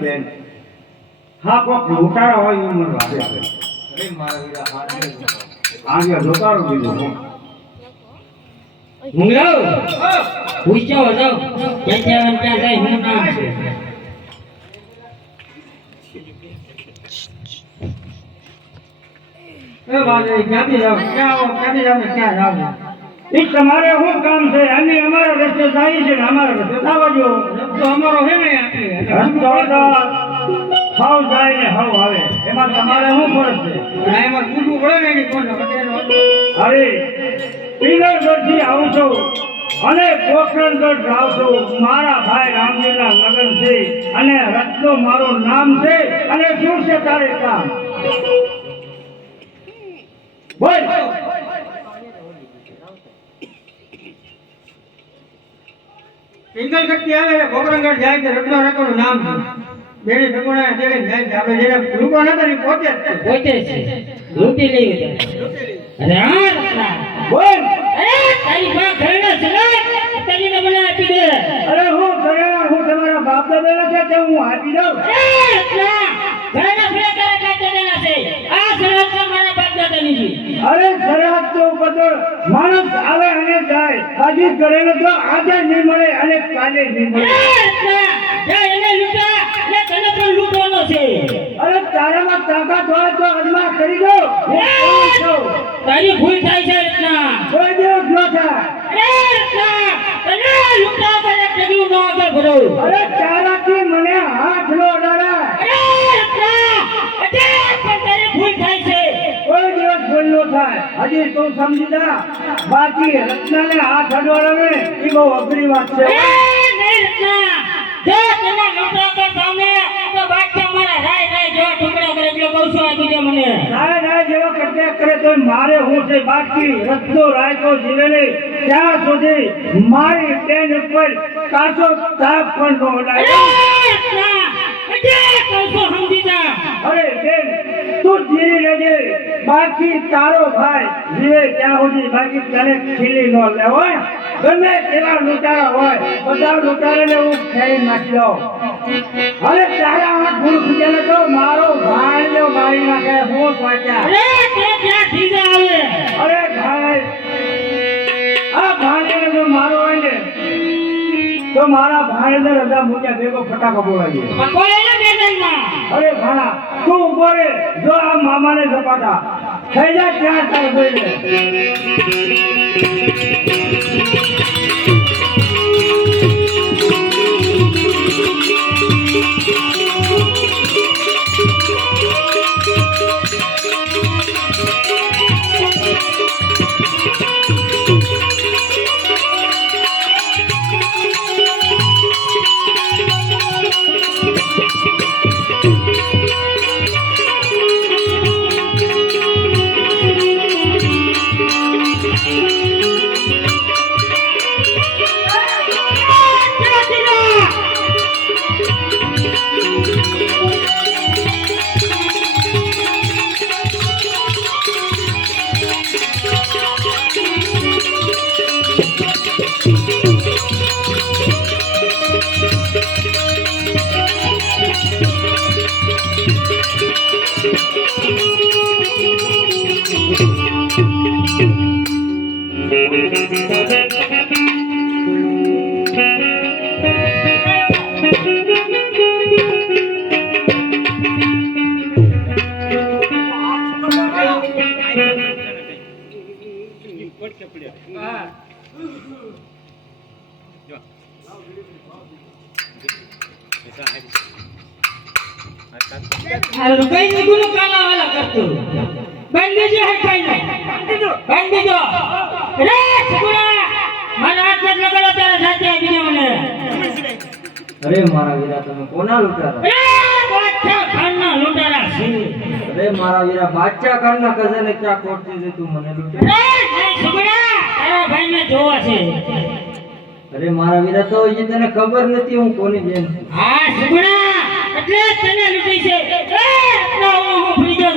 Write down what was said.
બેન હા કોક લોટાળા હોય એવું મને લાગે છે. અરે મારા વીરા આજે લોટાળો બીજો હું લાવ પૂછ્યો હતો ક્યાં જાય હું નામ છે એ બાજે ક્યાંથી જાવ ક્યાંથી જાવ તમારે શું કામ છે? અને અમારો રસ્તો જાય છે ને અમારો રસ્તો આવજો. રસ્તો અમારો છે ને રસ્તો હાવ જાય ને હાવ આવે એમાં તમારે શું ફરજ છે? એમાં કૂદવું પડે ને કોણ અરે પિનરગઢથી આવું છું અને પોખરણગઢ જાઉં છું. મારા ભાઈ રામજીના લગ્ન છે અને રસ્તો મારું નામ છે અને શું છે તારે કામ બોલ. પિંગલગઢથી આવે પોખરણગઢ જાય છે રત્નો રત્નોનું નામ છે. જેને ભગવાન જેને જાય છે આપણે જેને લૂંટો નતો ને પોતે છે લૂંટી લેવી અરે હા રત્ના બોલ. તારી માં ઘરડા છે તારી ને મને આપી દે. અરે હું ઘરેણા હું તમારા બાપ દાદા છે તે હું આપી દઉં. રત્ના ઘરડા ફેરા કાઢેલા છે આ સરહદ તો મારા બાપ દાદાની છે. અરે સરહદ તો ઉપર તો માણસ આવે અને જાય હાજી ઘરેણો તો આજે નહીં મળે અને કાલે નહીં મળે. એને લૂંટા એટલે તને પણ લૂંટવાનો છે. અરે તારામાં તાકાત હોય તો અજમા કરી દો. તારી ભૂલ થાય છે રત્ના. કોઈ દિવસ ન થાય. રત્ના તને લૂંટા પર કદી ન આગળ ભરો. અરે તારાથી મને હાથ નો અડાડા. રત્ના અજે પણ તારી ભૂલ થાય છે. કોઈ દિવસ ભૂલ ન થાય. હજી તું સમજી જા. બાકી રત્નાને હાથ અડવાડે એ બહુ અઘરી વાત છે. રત્ના જો તને લૂંટા પર સામે તો બાકી અમારા રાય જો ટુકડા કરે એટલે બહુ શું આપી દે મને. રાય જેવા કટક કરે તો મારે હું છે બાકી રસ્તો રાયકો જીવે નહીં ત્યાં સુધી મારી બેન ઉપર કાચો તાપ પણ ન ઓલાય. અરે બેન તું જીરી લેજે બાકી તારો ભાઈ જીવે ત્યાં સુધી બાકી તને ખીલી ન લેવાય. ગમે તેવા લૂંટારા હોય બધા લૂંટારાને હું ખેઈ નાખી દઉં. અરે તારા હાથ ભૂલ ખૂજેલો તો મારો ભાઈ ને મારી નાખે હું પાછા. અરે ભાઈ આ ભાઈ જો મારો હોય ને તો મારા ભાઈ ને રજા મૂક્યા ભેગો ફટાકો બોલાવીએ. અરે ભાણા તું ઉભો રે જો આ મામાને ઝપાટા થઈ જાય ત્યાં તાર જોઈ લે. હાલો કઈ નીકળું કાલા વાલા કરતું બંધી જો હે કઈ નહીં બંધી જો રે સુગુણા મારા હાથ લગ લગાડો તારા સાથે બીજો મને અરે મારા વીરા તમે કોના લૂંટારા રે બાદશાહ ખાનના લૂંટારા છે અરે મારા વીરા બાદશાહ ખાનના કઝને ક્યાં ખોટતી છે તું મને લૂંટે રે સુગુણા તારા ભાઈને જોવા છે અરે મારા વીરા તો એ તને ખબર નથી હું કોની બેન છું હા સુગુણા એટલે તને લૂંટી છે એ એટલા હું ફ્રીજો